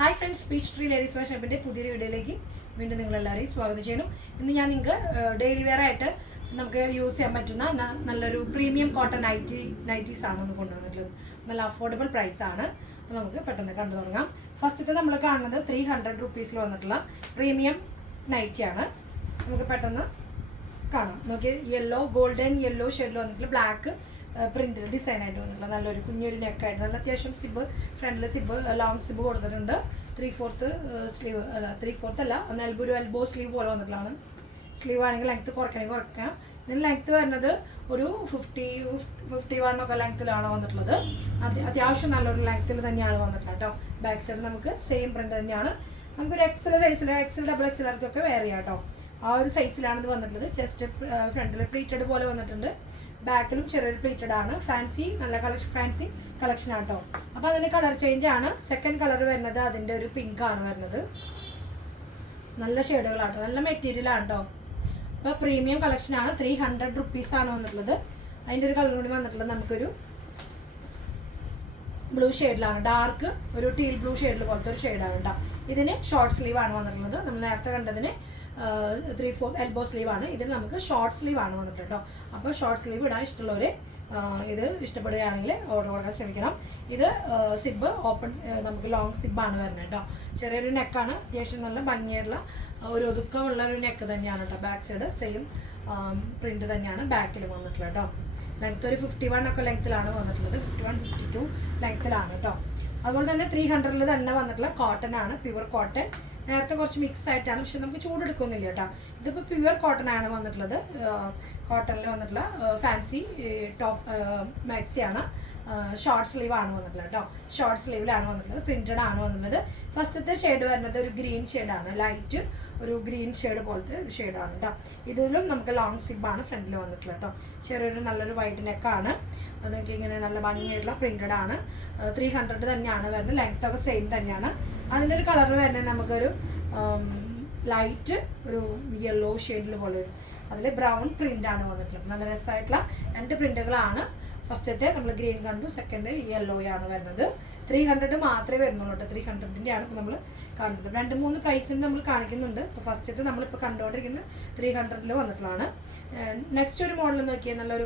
Hi friends speech tree ladies fashion ഷോപ്പിന്റെ പുതിയൊരു വീഡിയോയിലേക്ക് വീണ്ടും നിങ്ങളെല്ലാവരെയും സ്വാഗതം ചെയ്യുന്നു. ഇന്ന് ഞാൻ നിങ്ങൾക്ക് ഡെയിലി വെയർ ആയിട്ട് നമുക്ക് യൂസ് ചെയ്യാൻ പറ്റുന്ന നല്ലൊരു പ്രീമിയം കോട്ടൺ നൈറ്റി നൈറ്റീസ് ആണ് ഒന്ന് കൊണ്ടുവന്നിട്ടുള്ളത്. നല്ല അഫോർഡബിൾ പ്രൈസ് ആണ്. അപ്പോൾ നമുക്ക് പെട്ടെന്ന് കണ്ടു തുടങ്ങാം. ഫസ്റ്റത്തെ നമ്മൾ കാണുന്നത് ത്രീ ഹൺഡ്രഡ് റുപ്പീസിൽ വന്നിട്ടുള്ള പ്രീമിയം നൈറ്റിയാണ് നമുക്ക് പെട്ടെന്ന് കാണാം. നോക്കിയാൽ യെല്ലോ ഗോൾഡൻ യെല്ലോ ഷെയ്ഡിൽ വന്നിട്ടുള്ള ബ്ലാക്ക് പ്രിന്റ് ഡിസൈൻ ആയിട്ട് വന്നിട്ടുള്ള നല്ലൊരു കുഞ്ഞൊരു നെക്കായിട്ട് നല്ല അത്യാവശ്യം സിബ് ഫ്രണ്ടിൽ സിബ് ലോങ് സിബ് കൊടുത്തിട്ടുണ്ട്. ത്രീ ഫോർത്ത് സ്ലീവ് അല്ല ത്രീ ഫോർത്ത് അല്ല നെൽബു ഒരു എൽബോ സ്ലീവ് പോലെ വന്നിട്ടുള്ളതാണ്. സ്ലീവ് ആണെങ്കിൽ ലെങ്ത്ത് കുറയ്ക്കണമെങ്കിൽ കുറയ്ക്കാം. ഇതിന് ലെങ്ത്ത് വരുന്നത് ഒരു ഫിഫ്റ്റി ഫിഫ്റ്റി ഒക്കെ ലെങ്ത്തിലാണ് വന്നിട്ടുള്ളത്. അത് അത്യാവശ്യം നല്ലൊരു ലെങ്ത്തിൽ തന്നെയാണ് വന്നിട്ടുള്ളത് കേട്ടോ. ബാക്ക് സൈഡ് നമുക്ക് സെയിം പ്രിന്റ് തന്നെയാണ്. നമുക്കൊരു എക്സൽ സൈസിൽ എക്സൽ ഡബിൾ എക്സൽ വേറെ വേറെയാട്ടോ ആ ഒരു സൈസിലാണ് ഇത് വന്നിട്ടുള്ളത്. ചെസ്റ്റ് ഫ്രണ്ടിൽ പ്ലീറ്റഡ് പോലെ വന്നിട്ടുണ്ട്. ബാക്കിലും ചെറിയൊരു പ്ലേറ്റഡ് ആണ്. ഫാൻസി നല്ല കളക്ഷൻ ഫാൻസി കളക്ഷൻ ആട്ടോ. അപ്പൊ അതിന്റെ കളർ ചേഞ്ച് ആണ്. സെക്കൻഡ് കളർ വരുന്നത് അതിന്റെ ഒരു പിങ്ക് ആണ് വരുന്നത്. നല്ല ഷെയ്ഡുകളാട്ടോ നല്ല മെറ്റീരിയൽ ആണ് കേട്ടോ അപ്പോൾ പ്രീമിയം കളക്ഷൻ ആണ്. ത്രീ ഹൺഡ്രഡ് റുപ്പീസ് ആണ് വന്നിട്ടുള്ളത്. അതിന്റെ ഒരു കളർ കൂടി വന്നിട്ടുള്ളത് നമുക്കൊരു ബ്ലൂ ഷെയ്ഡിലാണ് ഡാർക്ക് ഒരു ടീൽ ബ്ലൂ ഷെയ്ഡിൽ പോലത്തെ ഒരു ഷെയ്ഡാണ് കേട്ടോ ഇതിന് ഷോർട്ട് സ്ലീവ് ആണ് വന്നിട്ടുള്ളത്. നമ്മൾ നേരത്തെ കണ്ടതിന് ത്രീ ഫോർ എൽബോ ആണ്. ഇതിൽ നമുക്ക് ഷോർട്ട് സ്ലീവ് ആണ് വന്നിട്ട് കേട്ടോ അപ്പോൾ ഷോർട്ട് സ്ലീവ് ഇടാൻ ഇഷ്ടമുള്ളവർ ഇത് ഇഷ്ടപ്പെടുകയാണെങ്കിൽ ഓർഡർ കൊടുക്കാൻ ശ്രമിക്കണം. ഇത് സിബ് ഓപ്പൺ നമുക്ക് ലോങ് ആണ് വരുന്നത് കേട്ടോ ചെറിയൊരു നെക്കാണ് അത്യാവശ്യം നല്ല ഭംഗിയായിട്ടുള്ള ഒരു ഒതുക്കമുള്ള ഒരു നെക്ക് തന്നെയാണ് കേട്ടോ ബാക്ക് സൈഡ് സെയിം പ്രിന്റ് തന്നെയാണ് ബാക്കിൽ വന്നിട്ടുള്ളത് കേട്ടോ ലെങ്ത് ഒരു ഫിഫ്റ്റി വൺ ഒക്കെ ലെങ്ത്തിലാണ് വന്നിട്ടുള്ളത്. ഫിഫ്റ്റി വൺ ഫിഫ്റ്റി ടു ലെങ്ത്തിലാണ് കേട്ടോ അതുപോലെ തന്നെ ത്രീ ഹൺഡ്രഡിൽ തന്നെ വന്നിട്ടുള്ള കോട്ടൺ ആണ്. പ്യുവർ കോട്ടൺ നേരത്തെ കുറച്ച് മിക്സ് ആയിട്ടാണ്. പക്ഷെ നമുക്ക് ചൂടെടുക്കൊന്നുമില്ല കേട്ടോ. ഇതിപ്പോൾ പ്യുവർ കോട്ടൺ ആണ് വന്നിട്ടുള്ളത്. കോട്ടണിൽ വന്നിട്ടുള്ള ഫാൻസി ടോപ്പ് മാക്സിയാണ് ഷോർട്ട് സ്ലീവ് ആണ്. വന്നിട്ടുള്ളത് കേട്ടോ. ഷോർട്ട് സ്ലീവിലാണ് വന്നിട്ടുള്ളത്. പ്രിന്റഡ് ആണ് വന്നിട്ടുള്ളത്. ഫസ്റ്റത്തെ ഷെയ്ഡ് വരുന്നത് ഒരു ഗ്രീൻ ഷെയ്ഡാണ് ലൈറ്റ് ഒരു ഗ്രീൻ ഷെയ്ഡ് പോലത്തെ ഒരു ഷെയ്ഡാണ് കേട്ടോ. ഇതിലും നമുക്ക് ലോങ് സിബാണ് ഫ്രണ്ടിൽ വന്നിട്ടുള്ളത് കേട്ടോ. ചെറിയൊരു നല്ലൊരു വൈറ്റ് നെക്കാണ് അതൊക്കെ ഇങ്ങനെ നല്ല ഭംഗിയായിട്ടുള്ള പ്രിന്റഡ് ആണ്. ത്രീ ഹൺഡ്രഡ് തന്നെയാണ് വരുന്നത്. ലെങ്ത് ഒക്കെ സെയിം തന്നെയാണ്. അതിന്റെ ഒരു കളർ വരുന്നത് നമുക്കൊരു ലൈറ്റ് ഒരു യെല്ലോ ഷെയ്ഡിൽ പോലെ വരും. അതിൽ ബ്രൗൺ പ്രിന്റ് ആണ് വന്നിട്ടുള്ളത്. നല്ല രസമായിട്ടുള്ള രണ്ട് പ്രിന്റുകളാണ് ഫസ്റ്റത്തെ നമ്മൾ ഗ്രീൻ കണ്ടു സെക്കൻഡ് യെല്ലോയാണ് വരുന്നത്. ത്രീ ഹൺഡ്രഡ് മാത്രമേ വരുന്നുള്ളൂ ത്രീ ഹൺഡ്രഡിന്റെ ആണ് നമ്മൾ കാണുന്നത്. രണ്ട് മൂന്ന് പ്രൈസിന് നമ്മൾ കാണിക്കുന്നുണ്ട്. ഇപ്പോൾ നമ്മൾ നമ്മളിപ്പോൾ കണ്ടുകൊണ്ടിരിക്കുന്നത് ത്രീ ഹൺഡ്രഡിൽ വന്നിട്ടുള്ളതാണ്. നെക്സ്റ്റ് ഒരു മോഡൽ നോക്കിയാൽ നല്ലൊരു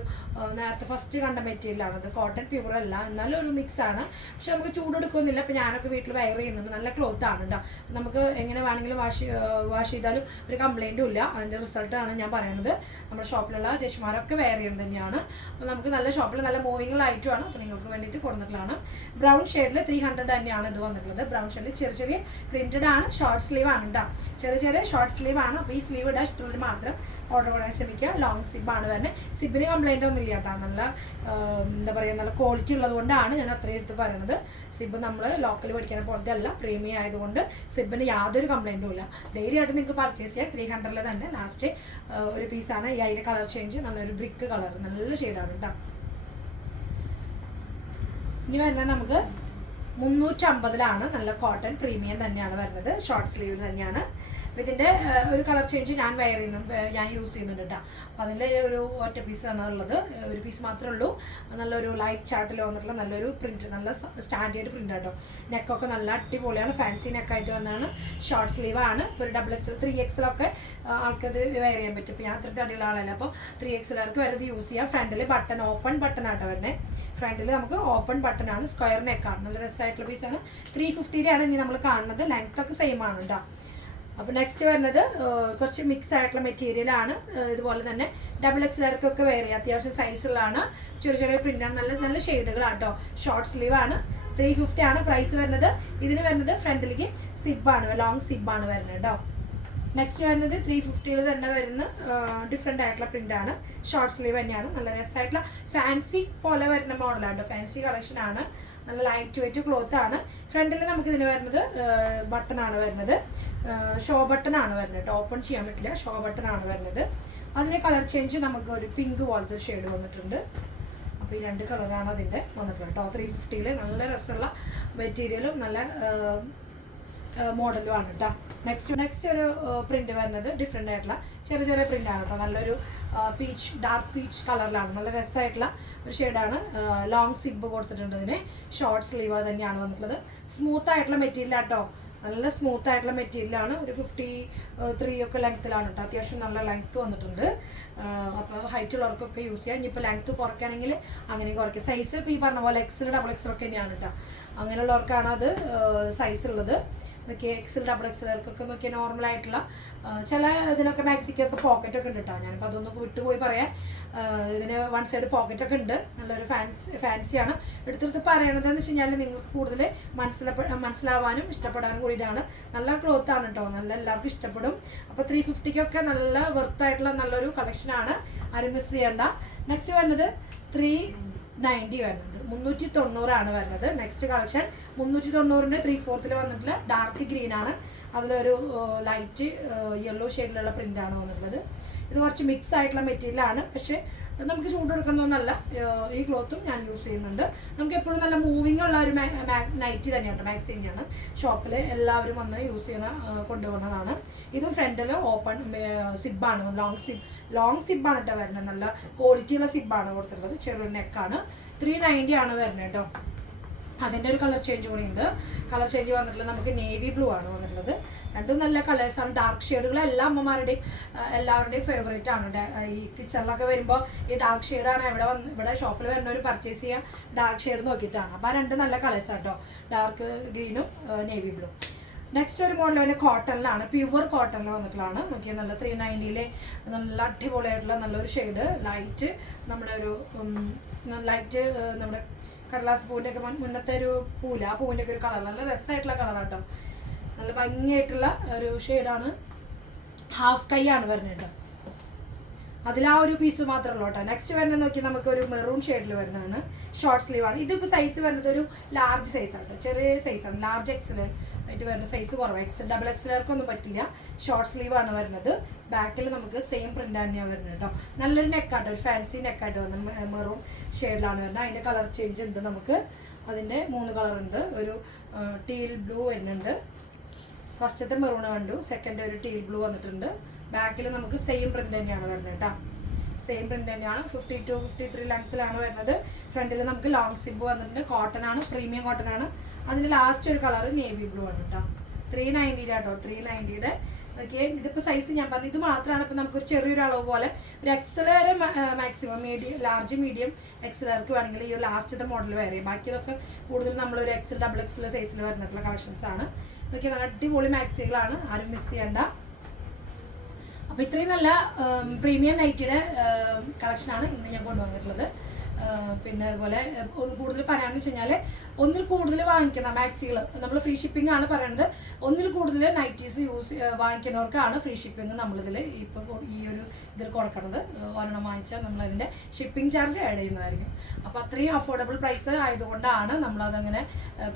നേരത്തെ ഫസ്റ്റ് കണ്ട മെറ്റീരിയലാണ് അത് കോട്ടൺ പ്യൂർ അല്ല. എന്നാലും ഒരു മിക്സ് ആണ്. പക്ഷെ നമുക്ക് ചൂടെടുക്കുന്നില്ല അപ്പോൾ ഞാനൊക്കെ വീട്ടിൽ വയർ ചെയ്യുന്നുണ്ട് നല്ല ക്ലോത്ത് ആണ് കേട്ടോ നമുക്ക് എങ്ങനെ വേണമെങ്കിലും വാഷ് വാഷ് ചെയ്താലും ഒരു കംപ്ലൈന്റും ഇല്ല. അതിന്റെ റിസൾട്ടാണ് ഞാൻ പറയുന്നത് നമ്മുടെ ഷോപ്പിലുള്ള ചേച്ചിമാരൊക്കെ വെയർ ചെയ്യുന്നത് തന്നെയാണ്. അപ്പോൾ നമുക്ക് നല്ല ഷോപ്പിൽ നല്ല മൂവിങ് ലൈറ്റുമാണ് അപ്പോൾ നിങ്ങൾക്ക് വേണ്ടിയിട്ട് കൊടുത്തിട്ടുള്ളതാണ് ബ്രൗൺ ഷെയ്ഡിൽ ത്രീ ഹൺഡ്രഡ് തന്നെയാണ് ഇത് വന്നിട്ടുള്ളത്. ബ്രൗൺ ഷെയ്ഡിൽ ചെറിയ ചെറിയ പ്രിന്റഡ് ആണ്. ഷോർട്ട് സ്ലീവ് ആണ് കേട്ടോ ചെറിയ ചെറിയ ഷോർട്ട് സ്ലീവ് ആണ്. അപ്പോൾ ഈ സ്ലീവ് ഇഷ്ടമുള്ളവർ മാത്രം ഓർഡർ കൊടുക്കാൻ ശ്രമിക്കുക. ലോങ് ആണ് വരുന്നത് സിബിന് കംപ്ലൈന്റ് ഒന്നും ഇല്ല കേട്ടോ നല്ല എന്താ പറയുക നല്ല ക്വാളിറ്റി ഉള്ളതുകൊണ്ടാണ് ഞാൻ അത്രയും എടുത്ത് പറയുന്നത് സിബ് നമ്മൾ ലോക്കൽ പഠിക്കുന്ന പോലത്തെ അല്ല പ്രീമിയം ആയതുകൊണ്ട് സിബിന് യാതൊരു കംപ്ലൈന്റും ഇല്ല. ധൈര്യമായിട്ട് നിങ്ങൾക്ക് പർച്ചേസ് ചെയ്യാം. ത്രീ ഹൺഡ്രഡിൽ തന്നെ. ലാസ്റ്റ് ഒരു പീസാണ് ഈ അതിന്റെ കളർ ചേഞ്ച് നല്ലൊരു ബ്രിക്ക് കളർ നല്ല ഷെയ്ഡാണ് കേട്ടോ ഇനി വരുന്നത് നമുക്ക് മുന്നൂറ്റമ്പതിലാണ് നല്ല കോട്ടൺ പ്രീമിയം തന്നെയാണ് വരുന്നത്. ഷോർട്ട് സ്ലീവ് തന്നെയാണ്. ഇതിന്റെ ഒരു കളർ ചേഞ്ച് ഞാൻ വെയർ ചെയ്യുന്നു ഞാൻ യൂസ് ചെയ്യുന്നുണ്ട് കേട്ടോ അപ്പോൾ ഒരു ഒറ്റ പീസാണ് ഉള്ളത്. ഒരു പീസ് മാത്രമേ ഉള്ളൂ. നല്ലൊരു ലൈറ്റ് ചാർട്ടിൽ വന്നിട്ടുള്ള നല്ലൊരു പ്രിന്റ് നല്ല സ്റ്റാൻഡേർഡ് പ്രിന്റ് കേട്ടോ നെക്കൊക്കെ നല്ല അടിപൊളിയാണ്. ഫാൻസി നെക്കായിട്ട് വന്നാണ്. ഷോർട്ട് സ്ലീവ് ആണ്. ഇപ്പോൾ ഒരു ഡബിൾ എക്സൽ ത്രീ എക്സലൊക്കെ ആൾക്കത് വെയർ ചെയ്യാൻ പറ്റും. ഇപ്പോൾ ഞാൻ അത്ര തടിയുള്ള ആളല്ല. അപ്പോൾ ത്രീ എക്സലർക്ക് വരെ ഇത് യൂസ് ചെയ്യാം. ഫ്രണ്ടിൽ ബട്ടൺ ഓപ്പൺ ബട്ടൺ ആട്ടോ വരുന്നത് ഫ്രണ്ടിൽ നമുക്ക് ഓപ്പൺ ബട്ടൺ ആണ് സ്ക്വയർ നെക്കാണ് നല്ല രസമായിട്ടുള്ള പീസാണ് ത്രീ ഫിഫ്റ്റിയുടെ ആണ് ഇനി നമ്മൾ കാണുന്നത്. ലെങ്ത് ഒക്കെ സെയിം ആണ് കേട്ടോ അപ്പോൾ നെക്സ്റ്റ് വരുന്നത് കുറച്ച് മിക്സ് ആയിട്ടുള്ള മെറ്റീരിയൽ ആണ്. ഇതുപോലെ തന്നെ ഡബിൾ എക്സ് ലർക്കൊക്കെ വേറെ അത്യാവശ്യം സൈസുള്ളതാണ് ചെറിയ ചെറിയ പ്രിന്റാണ് നല്ല നല്ല ഷെയ്ഡുകളാണ് കേട്ടോ ഷോർട്ട് സ്ലീവ് ആണ്. ത്രീ ഫിഫ്റ്റി ആണ് പ്രൈസ് വരുന്നത്. ഇതിന് വരുന്നത് ഫ്രണ്ടിലേക്ക് സിബാണ് ലോങ് സിബാണ് വരുന്നത് കേട്ടോ നെക്സ്റ്റ് വരുന്നത് ത്രീ ഫിഫ്റ്റിയിൽ തന്നെ വരുന്ന ഡിഫറെന്റ് ആയിട്ടുള്ള പ്രിന്റ് ആണ്. ഷോർട്ട് സ്ലീവ് തന്നെയാണ്. നല്ല രസമായിട്ടുള്ള ഫാൻസി പോലെ വരുന്ന മോഡലാണ് ഫാൻസി കളക്ഷൻ ആണ്. നല്ല ലൈറ്റ് വെയിറ്റ് ക്ലോത്ത് ആണ്. ഫ്രണ്ടിൽ നമുക്ക് ഇതിന് വരുന്നത് ബട്ടണാണ് വരുന്നത്. ഷോ ബട്ടൺ ആണ് വരുന്നത് കേട്ടോ ഓപ്പൺ ചെയ്യാൻ പറ്റില്ല. ഷോ ബട്ടൺ ആണ് വരുന്നത്. അതിന്റെ കളർ ചേഞ്ച് നമുക്ക് ഒരു പിങ്ക് പോലത്തെ ഒരു ഷെയ്ഡ് വന്നിട്ടുണ്ട്. അപ്പോൾ ഈ രണ്ട് കളറാണ് അതിന്റെ വന്നിട്ടുള്ളത് കേട്ടോ ത്രീ ഫിഫ്റ്റിയിൽ നല്ല രസമുള്ള മെറ്റീരിയലും നല്ല മോഡലും ആണ് കേട്ടോ നെക്സ്റ്റ് നെക്സ്റ്റ് ഒരു പ്രിന്റ് വരുന്നത് ഡിഫറെന്റ് ആയിട്ടുള്ള ചെറിയ ചെറിയ പ്രിന്റ് ആണ് കേട്ടോ നല്ലൊരു പീച്ച് ഡാർക്ക് പീച്ച് കളറിലാണ് നല്ല രസമായിട്ടുള്ള ഒരു ഷെയ്ഡാണ് ലോങ് സിബ് കൊടുത്തിട്ടുണ്ട് ഇതിന്. ഷോർട്ട് സ്ലീവ് തന്നെയാണ് വന്നിട്ടുള്ളത്. സ്മൂത്ത് ആയിട്ടുള്ള മെറ്റീരിയൽ ആട്ടോ നല്ല സ്മൂത്ത് ആയിട്ടുള്ള മെറ്റീരിയലാണ് ഒരു ഫിഫ്റ്റി ത്രീ ഒക്കെ ലെങ്ത്തിലാണ് കേട്ടോ അത്യാവശ്യം നല്ല ലെങ്ത്ത് വന്നിട്ടുണ്ട്. അപ്പോൾ ഹൈറ്റ് ഉള്ളവർക്കൊക്കെ യൂസ് ചെയ്യാം. ഇനിയിപ്പോൾ ലെങ്ത്ത് കുറയ്ക്കുകയാണെങ്കിൽ അങ്ങനെയും കുറയ്ക്കുക സൈസ് ഇപ്പോൾ ഈ പറഞ്ഞ പോലെ എക്സൽ ഡബിൾ എക്സൽ ഒക്കെ തന്നെയാണ് കേട്ടോ അങ്ങനെയുള്ളവർക്കാണ് അത് സൈസ് ഉള്ളത്. നോക്കിയ എക്സൽ ഡബിൾ എക്സലർക്കൊക്കെ നോക്കിയ നോർമൽ ആയിട്ടുള്ള ചില ഇതിനൊക്കെ മാക്സിക്കൊക്കെ പോക്കറ്റ് ഒക്കെ ഉണ്ട് കേട്ടോ ഞാനിപ്പോൾ അതൊന്നും വിട്ടുപോയി പറയാം. ഇതിന് വൺ സൈഡ് പോക്കറ്റ് ഒക്കെ ഉണ്ട്. നല്ലൊരു ഫാൻസി ഫാൻസിയാണ് എടുത്തെടുത്ത് പറയണത് എന്ന് വെച്ച് കഴിഞ്ഞാൽ നിങ്ങൾക്ക് കൂടുതൽ മനസ്സിലപ്പെ മനസ്സിലാവാനും ഇഷ്ടപ്പെടാനും കൂടിയിട്ടാണ് നല്ല ക്ലോത്ത് ആണ് കേട്ടോ നല്ല എല്ലാവർക്കും ഇഷ്ടപ്പെടും. അപ്പോൾ ത്രീ ഫിഫ്റ്റിക്കൊക്കെ നല്ല വെർത്തായിട്ടുള്ള നല്ലൊരു കളക്ഷനാണ് ആരും മിസ് ചെയ്യേണ്ട. നെക്സ്റ്റ് വരുന്നത് ത്രീ നയന്റി വരുന്നത്. മുന്നൂറ്റി തൊണ്ണൂറാണ് വരുന്നത്. നെക്സ്റ്റ് കളക്ഷൻ മുന്നൂറ്റി തൊണ്ണൂറിന്റെ ത്രീ ഫോർത്തിൽ വന്നിട്ടുള്ള ഡാർക്ക് ഗ്രീൻ ആണ്. അതിലൊരു ലൈറ്റ് യെല്ലോ ഷെയ്ഡിലുള്ള പ്രിന്റ് ആണ് വന്നിട്ടുള്ളത്. ഇത് കുറച്ച് മിക്സ് ആയിട്ടുള്ള മെറ്റീരിയലാണ് പക്ഷേ നമുക്ക് ചൂട് കൊടുക്കുന്നൊന്നല്ല ഈ ക്ലോത്തും ഞാൻ യൂസ് ചെയ്യുന്നുണ്ട്. നമുക്ക് എപ്പോഴും നല്ല മൂവിങ് ഉള്ള ഒരു നൈറ്റി തന്നെയാണ് മാക്സി തന്നെയാണ് ഷോപ്പിൽ എല്ലാവരും വന്ന് യൂസ് ചെയ്യുന്ന കൊണ്ടുപോകുന്നതാണ്. ഇതും ഫ്രണ്ടിൽ ഓപ്പൺ സിബാണ് ലോങ് സിബ് ലോങ് സിബാണ് കേട്ടോ വരുന്നത്. നല്ല ക്വാളിറ്റിയുള്ള സിബാണ് കൊടുത്തിട്ടുള്ളത്. ചെറിയ നെക്കാണ് ത്രീ നയന്റി ആണ് വരുന്നത് കേട്ടോ. അതിന്റെ ഒരു കളർ ചേഞ്ച് കൂടി ഉണ്ട്. കളർ ചേഞ്ച് വന്നിട്ടുള്ളത് നമുക്ക് നേവി ബ്ലൂ ആണ്. വന്നിട്ടുള്ളത് രണ്ടും നല്ല കളേഴ്സാണ് ഡാർക്ക് ഷെയ്ഡുകൾ എല്ലാ അമ്മമാരുടെയും എല്ലാവരുടെയും ഫേവറേറ്റ് ആണ്. ഈ കിച്ചണിലൊക്കെ വരുമ്പോൾ ഈ ഡാർക്ക് ഷെയ്ഡാണ് ഇവിടെ വന്ന് ഇവിടെ ഷോപ്പിൽ വരുന്നവർ പർച്ചേസ് ചെയ്യുക ഡാർക്ക് ഷെയ്ഡ് നോക്കിയിട്ടാണ്. അപ്പോൾ ആ രണ്ട് നല്ല കളേഴ്സാണ് കേട്ടോ ഡാർക്ക് ഗ്രീനും നേവി ബ്ലൂ നെക്സ്റ്റ് ഒരു മോഡൽ പിന്നെ കോട്ടണിലാണ് പ്യുവർ കോട്ടണിൽ വന്നിട്ടുള്ളതാണ്. നോക്കിയാൽ നല്ല ത്രീ നയന്റിയിലെ നല്ല അടിപൊളിയായിട്ടുള്ള നല്ലൊരു ഷെയ്ഡ് ലൈറ്റ് നമ്മുടെ ഒരു ലൈറ്റ് നമ്മുടെ കടലാസ് പൂവിന്റെ ഒക്കെ മുന്നത്തെ ഒരു പൂല ആ പൂവിന്റെ ഒക്കെ ഒരു കളർ നല്ല രസമായിട്ടുള്ള കളറാണ് കേട്ടോ നല്ല ഭംഗിയായിട്ടുള്ള ഒരു ഷെയ്ഡാണ് ഹാഫ് കൈ ആണ് വരുന്നത് അതിൽ ആ ഒരു പീസ് മാത്രമേ ഉള്ളൂ കേട്ടോ നെക്സ്റ്റ് വരുന്നത് നോക്കി നമുക്ക് ഒരു മെറൂൺ ഷെയ്ഡിൽ വരുന്നതാണ്. ഷോർട്ട് സ്ലീവ് ആണ്. ഇതിപ്പോൾ സൈസ് വരുന്നത് ഒരു ലാർജ് സൈസ് ആണ് കേട്ടോ ചെറിയ സൈസാണ് ലാർജ് എക്സൽ ആയിട്ട് വരുന്ന സൈസ് കുറവ്. എക്സൽ ഡബിൾ എക്സലുകാർക്കൊന്നും പറ്റില്ല. ഷോർട്ട് സ്ലീവ് ആണ് വരുന്നത്. ബാക്കിൽ നമുക്ക് സെയിം പ്രിന്റ് തന്നെയാണ് വരുന്നത് കേട്ടോ നല്ലൊരു നെക്കാട്ടോ ഒരു ഫാൻസി നെക്കായിട്ട് വന്ന മെറൂൺ ഷെയ്ഡിലാണ് വരുന്നത്. അതിന്റെ കളർ ചേഞ്ച് ഉണ്ട് നമുക്ക്. അതിന്റെ മൂന്ന് കളർ ഉണ്ട്. ഒരു ടീൽ ബ്ലൂ വരുന്നുണ്ട്. ഫസ്റ്റത്തെ മെറൂൺ കണ്ടു സെക്കൻഡ് ഒരു ടീൽ ബ്ലൂ വന്നിട്ടുണ്ട്. ബാക്കിൽ നമുക്ക് സെയിം പ്രിന്റ് തന്നെയാണ് വരുന്നത് കേട്ടോ. സെയിം പ്രിന്റ് തന്നെയാണ്. ഫിഫ്റ്റി ടു ഫിഫ്റ്റി ത്രീ ലെങ്ത്തിലാണ് വരുന്നത്. ഫ്രണ്ടിൽ നമുക്ക് ലോങ് സിബ് വന്നിട്ടുണ്ട്. കോട്ടൺ ആണ് പ്രീമിയം കോട്ടൺ ആണ്. അതിന്റെ ലാസ്റ്റ് ഒരു കളർ നേവി ബ്ലൂ ആണ് കേട്ടോ. ത്രീ നയന്റിയുടെ കേട്ടോ ത്രീ നയന്റിയുടെ ഓക്കെ ഇതിപ്പോൾ സൈസ് ഞാൻ പറഞ്ഞു. ഇത് മാത്രമാണ് ഇപ്പോൾ നമുക്കൊരു ചെറിയൊരു അളവ് പോലെ. ഒരു എക്സൽ വരെ മാക്സിമം മീഡിയം ലാർജ് മീഡിയം എക്സലർക്ക് വേണമെങ്കിൽ ഈ ഒരു ലാസ്റ്റത്തെ മോഡൽ വേറെ. ബാക്കി ഇതൊക്കെ കൂടുതൽ നമ്മളൊരു എക്സൽ ഡബിൾ എക്സൽ സൈസിൽ വരുന്നിട്ടുള്ള കളക്ഷൻസ് ആണ്. ഓക്കെ അടിപൊളി മാക്സികളാണ്. ആരും മിസ് ചെയ്യണ്ട. അപ്പോൾ ഇത്രയും നല്ല പ്രീമിയം നൈറ്റിയുടെ കളക്ഷനാണ് ഇന്ന് ഞാൻ കൊണ്ടുവന്നിട്ടുള്ളത്. പിന്നെ അതുപോലെ കൂടുതൽ പറയാമെന്ന് വെച്ച് കഴിഞ്ഞാൽ ഒന്നിൽ കൂടുതൽ വാങ്ങിക്കുന്ന മാക്സികൾ നമ്മൾ ഫ്രീ ഷിപ്പിംഗ് ആണ് പറയുന്നത് ഒന്നിൽ കൂടുതൽ നൈറ്റീസ് യൂസ് വാങ്ങിക്കുന്നവർക്കാണ് ഫ്രീ ഷിപ്പിംഗ് നമ്മളിതിൽ ഇപ്പോൾ ഈ ഒരു ഇതിൽ കൊടുക്കുന്നത് ഒരെണ്ണം വാങ്ങിച്ചാൽ നമ്മളതിന്റെ ഷിപ്പിംഗ് ചാർജ് ആഡ് ചെയ്യുന്നതായിരിക്കും. അപ്പോൾ അത്രയും അഫോർഡബിൾ പ്രൈസ് ആയതുകൊണ്ടാണ് നമ്മളതങ്ങനെ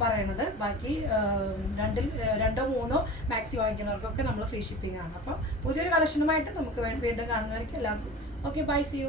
പറയണത്. ബാക്കി രണ്ടിൽ രണ്ടോ മൂന്നോ മാക്സി വാങ്ങിക്കുന്നവർക്കൊക്കെ നമ്മൾ ഫ്രീ ഷിപ്പിംഗ് ആണ്. അപ്പോൾ പുതിയൊരു കളക്ഷനുമായിട്ട് നമുക്ക് വീണ്ടും കാണുന്നവർക്ക് എല്ലാവർക്കും. Okay bye C U